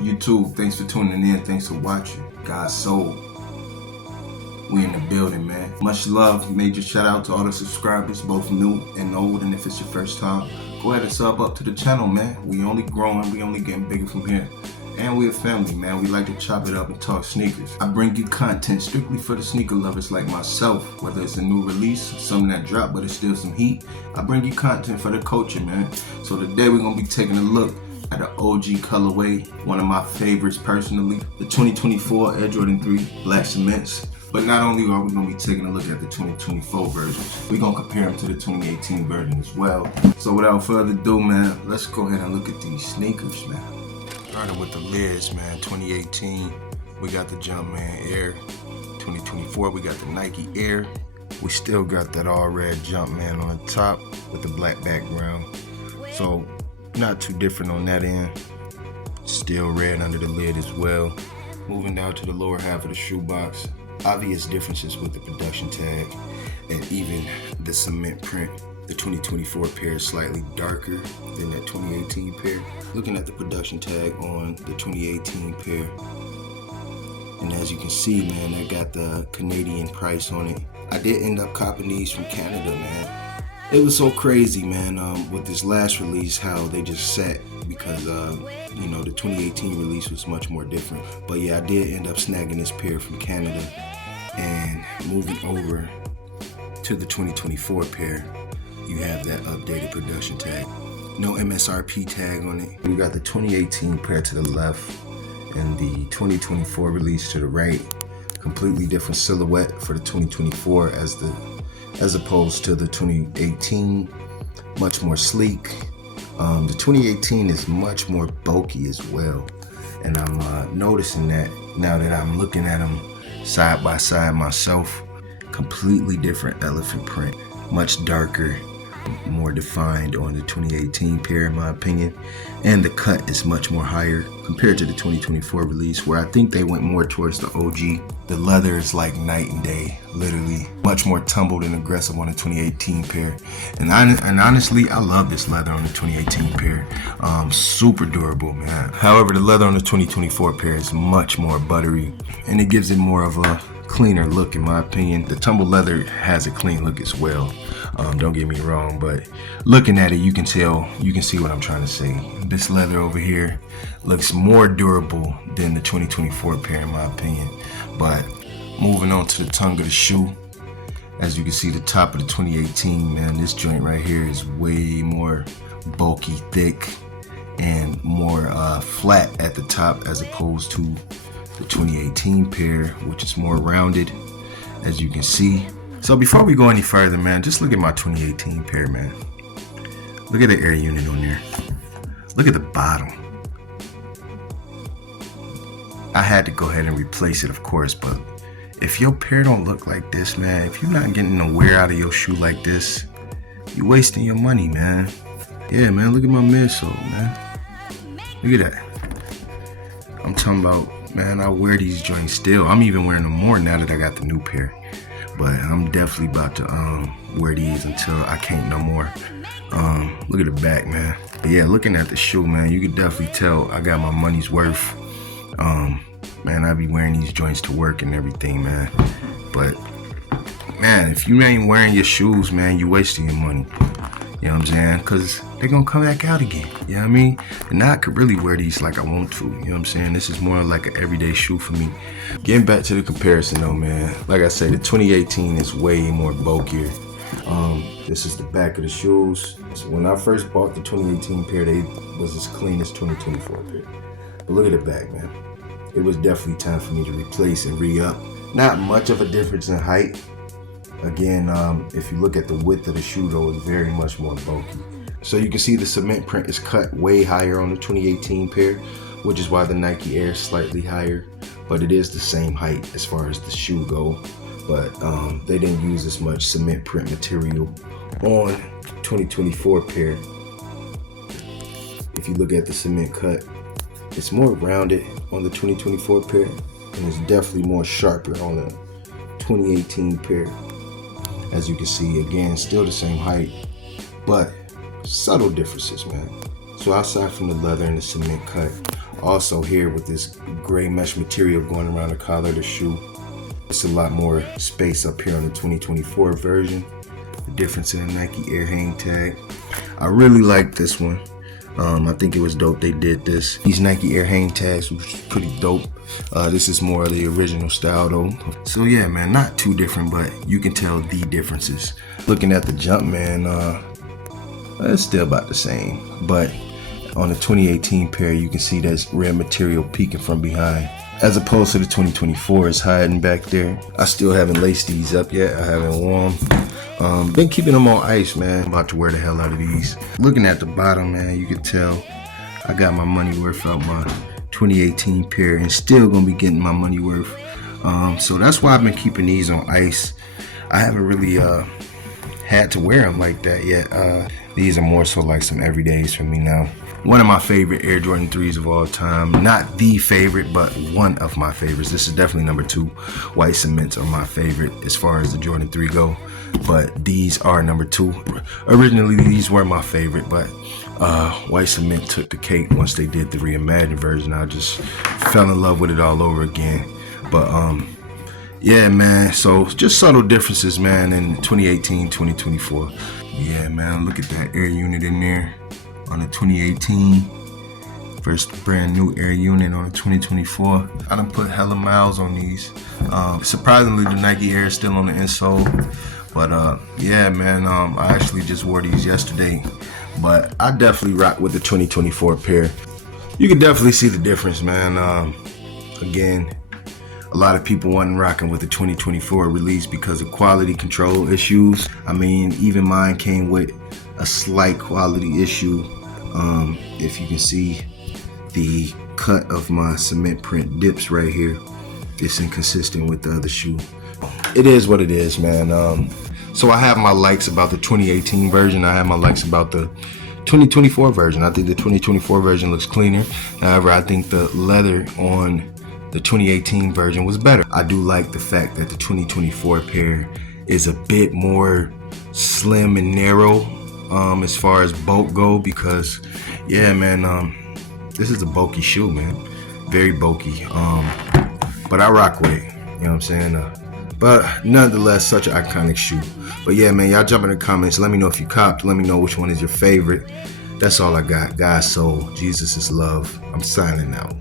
YouTube, thanks for tuning in. Thanks for watching. God's soul. We in the building, man. Much love. Major shout out to all the subscribers, both new and old. And if it's your first time, go ahead and sub up to the channel, man. We only growing. We only getting bigger from here. And we a family, man. We like to chop it up and talk sneakers. I bring you content strictly for the sneaker lovers like myself. Whether it's a new release, something that dropped but it's still some heat, I bring you content for the culture, man. So today we're going to be taking a look at the OG colorway, one of my favorites personally, the 2024 Air Jordan 3 Black Cements. But not only are we going to be taking a look at the 2024 version, we're going to compare them to the 2018 version as well. So without further ado, man, let's go ahead and look at these sneakers, man. Starting with the lids, man. 2018, we got the Jumpman Air. 2024, we got the Nike Air. We still got that all red Jumpman on the top with the black background. So not too different on that end. Still red under the lid as well. Moving down to the lower half of the shoebox. Obvious differences with the production tag and even the cement print. The 2024 pair is slightly darker than that 2018 pair. Looking at the production tag on the 2018 pair, and as you can see, man, I got the Canadian price on it. I did end up copping these from Canada, man. It was so crazy, man, with this last release, how they just sat because, you know, the 2018 release was much more different. But yeah, I did end up snagging this pair from Canada and moving over to the 2024 pair. You have that updated production tag. No MSRP tag on it. We got the 2018 pair to the left and the 2024 release to the right. Completely different silhouette for the 2024 as opposed to the 2018. Much more sleek. The 2018 is much more bulky as well. And I'm noticing that now that I'm looking at them side by side myself. Completely different elephant print. Much darker, more defined on the 2018 pair in my opinion, and the cut is much more higher compared to the 2024 release, where I think they went more towards the OG. The leather is like night and day, literally much more tumbled and aggressive on the 2018 pair, and honestly I love this leather on the 2018 pair. Super durable, man. However, the leather on the 2024 pair is much more buttery and it gives it more of a cleaner look in my opinion. The tumbled leather has a clean look as well. Don't get me wrong, but looking at it, you can see what I'm trying to say. This leather over here looks more durable than the 2024 pair in my opinion. But moving on to the tongue of the shoe, as you can see the top of the 2018, man, this joint right here is way more bulky, thick, and more flat at the top as opposed to the 2018 pair, which is more rounded, as you can see. So before we go any further, man, just look at my 2018 pair, man. Look at the air unit on there. Look at the bottom. I had to go ahead and replace it, of course, but if your pair don't look like this, man, if you're not getting no wear out of your shoe like this, you're wasting your money, man. Yeah, man, look at my midsole, man. Look at that. I'm talking about, man, I wear these joints still. I'm even wearing them more now that I got the new pair. But I'm definitely about to wear these until I can't no more. Look at the back, man. But yeah, looking at the shoe, man, you can definitely tell I got my money's worth. Man, I be wearing these joints to work and everything, man. But man, if you ain't wearing your shoes, man, you wasting your money. You know what I'm saying? Because they're going to come back out again. You know what I mean? And now I could really wear these like I want to. You know what I'm saying? This is more like an everyday shoe for me. Getting back to the comparison though, man. Like I said, the 2018 is way more bulkier. This is the back of the shoes. So when I first bought the 2018 pair, they was as clean as 2024 pair. But look at the back, man. It was definitely time for me to replace and re-up. Not much of a difference in height. Again, if you look at the width of the shoe though, it's very much more bulky. So you can see the cement print is cut way higher on the 2018 pair, which is why the Nike Air is slightly higher, but it is the same height as far as the shoe go. But they didn't use as much cement print material on 2024 pair. If you look at the cement cut, it's more rounded on the 2024 pair, and it's definitely more sharper on the 2018 pair. As you can see, again, still the same height, but subtle differences, man. So aside from the leather and the cement cut, Also here with this gray mesh material going around the collar of the shoe. It's a lot more space up here on the 2024 version. The difference in the Nike Air hang tag. I really like this one. I think it was dope they did this. These Nike Air hang tags was pretty dope. This is more of the original style though. So yeah, man, not too different, but you can tell the differences. Looking at the Jumpman, it's still about the same. But on the 2018 pair, you can see that red material peeking from behind. As opposed to the 2024, it's hiding back there. I still haven't laced these up yet. I haven't worn them. Been keeping them on ice, man. I'm about to wear the hell out of these. Looking at the bottom, man, you can tell I got my money worth out my 2018 pair and still gonna be getting my money worth. So that's why I've been keeping these on ice. I haven't really had to wear them like that yet. These are more so like some everydays for me now. One of my favorite Air Jordan 3s of all time. Not the favorite, but one of my favorites. This is definitely number 2. White cements are my favorite as far as the Jordan 3 go. But these are number 2. Originally, these were my favorite, but white cement took the cake once they did the reimagined version. I just fell in love with it all over again. But yeah, man, so just subtle differences, man, in 2018, 2024. Yeah, man, look at that Air unit in there on the 2018. First brand new Air unit on the 2024. I done put hella miles on these. Surprisingly, the Nike Air is still on the insole. But yeah, man, I actually just wore these yesterday. But I definitely rock with the 2024 pair. You can definitely see the difference, man. Again, a lot of people wasn't rocking with the 2024 release because of quality control issues. I mean, even mine came with a slight quality issue. If you can see the cut of my cement print dips right here, it's inconsistent with the other shoe. It is what it is, man. So I have my likes about the 2018 version. I have my likes about the 2024 version. I think the 2024 version looks cleaner. However, I think the leather on the 2018 version was better. I do like the fact that the 2024 pair is a bit more slim and narrow as far as bulk go, because yeah, man, this is a bulky shoe, man. Very bulky. But I rock with it. You know what I'm saying? But nonetheless, such an iconic shoe. But yeah, man, y'all jump in the comments. Let me know if you copped. Let me know which one is your favorite. That's all I got. God's soul. Jesus is love. I'm signing out.